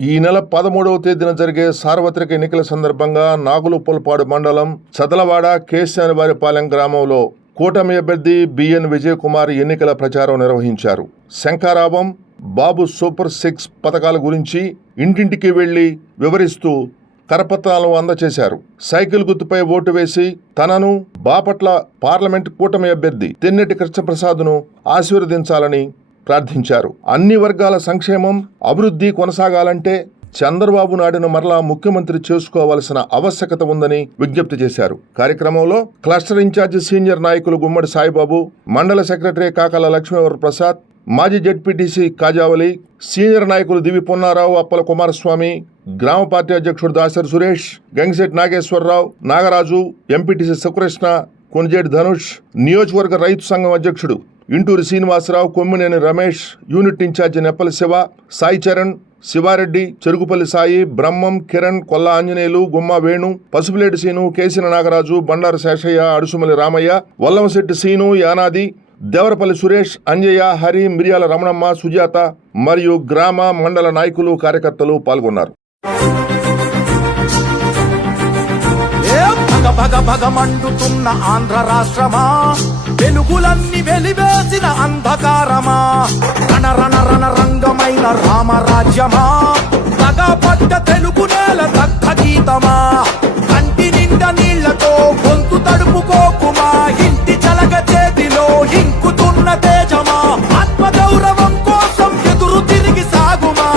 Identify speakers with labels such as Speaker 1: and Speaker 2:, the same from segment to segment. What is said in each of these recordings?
Speaker 1: ఈ నెల పదమూడవ తేదీన జరిగే సార్వత్రిక ఎన్నికల సందర్భంగా నాగులుపులపాడు మండలం చదలవాడ కేశానివారిపాలెం గ్రామంలో కూటమి అభ్యర్థి బిఎన్ విజయ్ కుమార్ ఎన్నికల ప్రచారం నిర్వహించారు. శంకారావం బాబు సూపర్ సిక్స్ పథకాల గురించి ఇంటింటికి వెళ్ళి వివరిస్తూ కరపత్రాలను అందచేశారు. సైకిల్ గుర్తుపై ఓటు వేసి తనను బాపట్ల పార్లమెంట్ కూటమి అభ్యర్థి తెన్నెటి కృష్ణప్రసాద్ను ఆశీర్వదించాలని ప్రార్థించారు. అన్ని వర్గాల సంక్షేమం అభివృద్ధి కొనసాగాలంటే చంద్రబాబు నాయుడును మరలా ముఖ్యమంత్రి చేసుకోవాల్సిన ఆవశ్యకత ఉందని విజ్ఞప్తి చేశారు. కార్యక్రమంలో క్లస్టర్ ఇన్ఛార్జి సీనియర్ నాయకులు గుమ్మడి సాయిబాబు మండల సెక్రటరీ కాకల లక్ష్మీవర ప్రసాద్ మాజీ జడ్పీటీసీ కాజావలి సీనియర్ నాయకులు దివి పొన్నారావు అప్పల కుమారస్వామి గ్రామ పార్టీ అధ్యక్షుడు దాసరి సురేష్ గంగిశెట్ నాగేశ్వరరావు నాగరాజు ఎంపీటీసీ సుకృష్ణ కొనిజేటి ధనుష్ నియోజకవర్గ రైతు సంఘం అధ్యక్షుడు ఇంటూరి శ్రీనివాసరావు కొమ్మినేని రమేష్ యూనిట్ ఇన్ఛార్జి నెప్పల శివ సాయి చరణ్ శివారెడ్డి చెరుకుపల్లి సాయి బ్రహ్మం కిరణ్ కొల్ల ఆంజనేయులు గుమ్మ వేణు పసుపులేటి సీను కేసిన నాగరాజు బండారు శేషయ్య అడుసుమలి రామయ్య వల్లంశెట్టి సీను యానాది దేవరపల్లి సురేష్ అంజయ్య హరి మిరియాల రమణమ్మ సుజాత మరియు గ్రామ మండల నాయకులు కార్యకర్తలు పాల్గొన్నారు.
Speaker 2: భగ భగ మండుతున్న ఆంధ్ర రాష్ట్రమా? వెలుగులన్నీ వెలివేసిన అంధకారమా? రణ రణ రణ రంగమైన రామరాజ్యమా? పడ్డ తెలుగు నేల దక్క గీతమా? కంటి నిండా నీళ్ళతో గొంతు తడుపుకోకుమా? ఇంటి చలగ చేతిలో ఇంకుతున్న తేజమా? ఆత్మగౌరవం కోసం ఎదురు తిరిగి సాగుమా?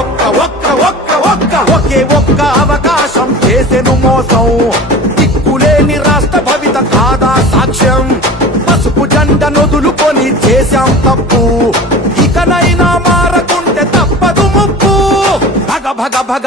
Speaker 2: ఒక్క ఒక్క ఒక్క ఒక్క ఒకే ఒక్క అవకాశం చేసెను మోసం. వదులుకొని చేశాం తప్పు. ఇకనైనా మారకుంటే తప్పదు ముప్పు. భగ భగ భగ.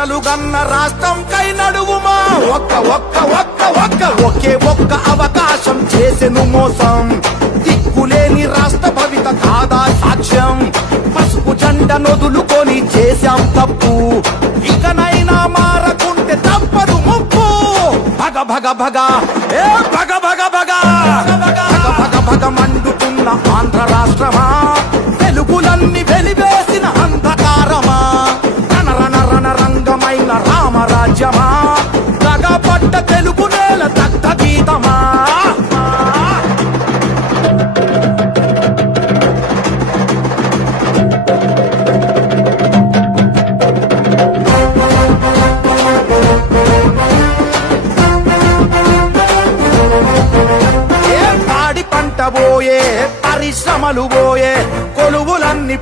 Speaker 2: కలలు గన్న రాష్ట్రం కై నడువుమా? ఒక్క ఒక్క ఒక్క ఒక్క ఒకే ఒక్క అవకాశం చేసెను మోసం. దిక్కులేని రాష్ట్ర భవిత కాదా సాక్ష్యం? పసుపు జంట నొదులుకొని చేశాం తప్పు. ఇకనైనా మారకుంటే తప్పదు ముప్పు. భగ భగ భగ. ఏ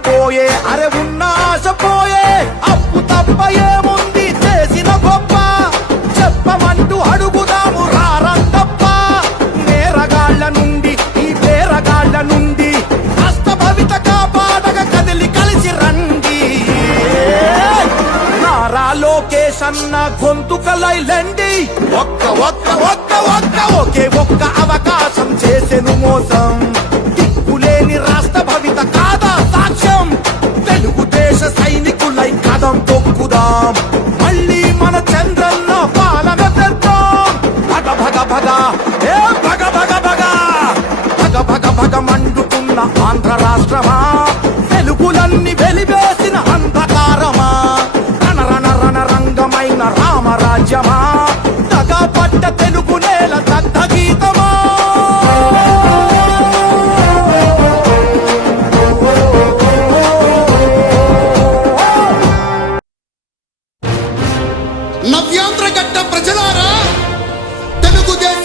Speaker 2: పోయే అరే ఉన్న ఆశ పోయే అప్పు తప్ప ఏముంది చేసిన గొప్ప. చెప్పమంటూ అడుగుదాము రారంతప్ప. నేరగాళ్ళ నుండి ఈ పేరగాళ్ళ నుండి హస్త భవిత కాపాడక కదిలి కలిసి రండి. నారా లోకేష్ అన్న గొంతుకలైలండి ఒక్క ఒక్క ఒక్క ఒక్క ఒకే ఒక్క అవకాశం చేసెను మోసం.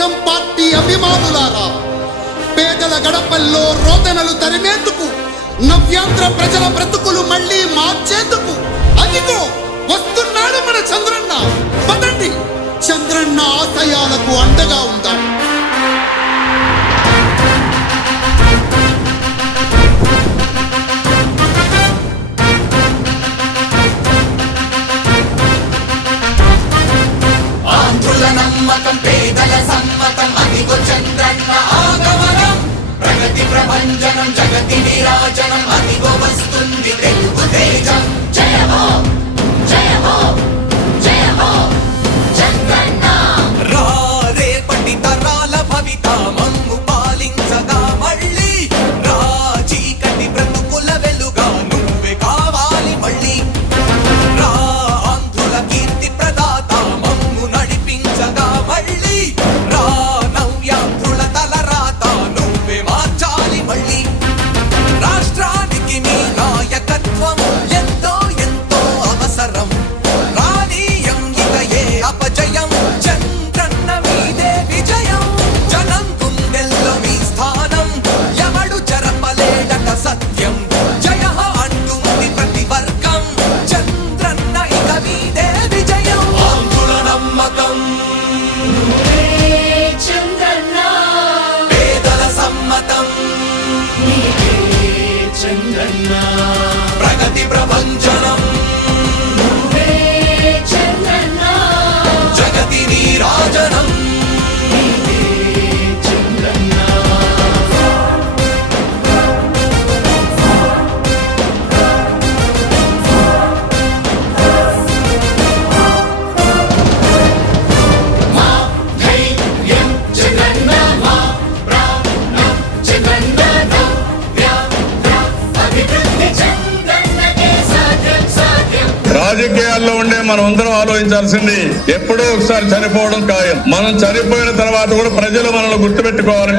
Speaker 2: తెలుగుదేశం
Speaker 3: పార్టీ అభిమానులారా. పేదల గడపల్లో రోదనలు తరిమేందుకు నవ్యాంధ్ర ప్రజల బ్రతుకులు మళ్ళీ మార్చేందుకు అదిగో వస్తున్నాడు మన చంద్రన్న. పదండి చంద్రన్న ఆశయాలకు అండగా ఉందాం.
Speaker 4: ఆంధ్రుల నమ్మకం సన్మతం అదిగో చంద్రన్న ఆగమనం. ప్రగతి ప్రభంజనం జగతి విరాజనం అదిగో వస్తుంది తెలుగు తేజం. జయ ప్రగతి
Speaker 5: ప్రపంచనం. మనం అందరం ఆలోచించాల్సింది ఎప్పుడో ఒకసారి చనిపోవడం ఖాయం. మనం చనిపోయిన తర్వాత కూడా ప్రజలు మనల్ని గుర్తుపెట్టుకోవాలి.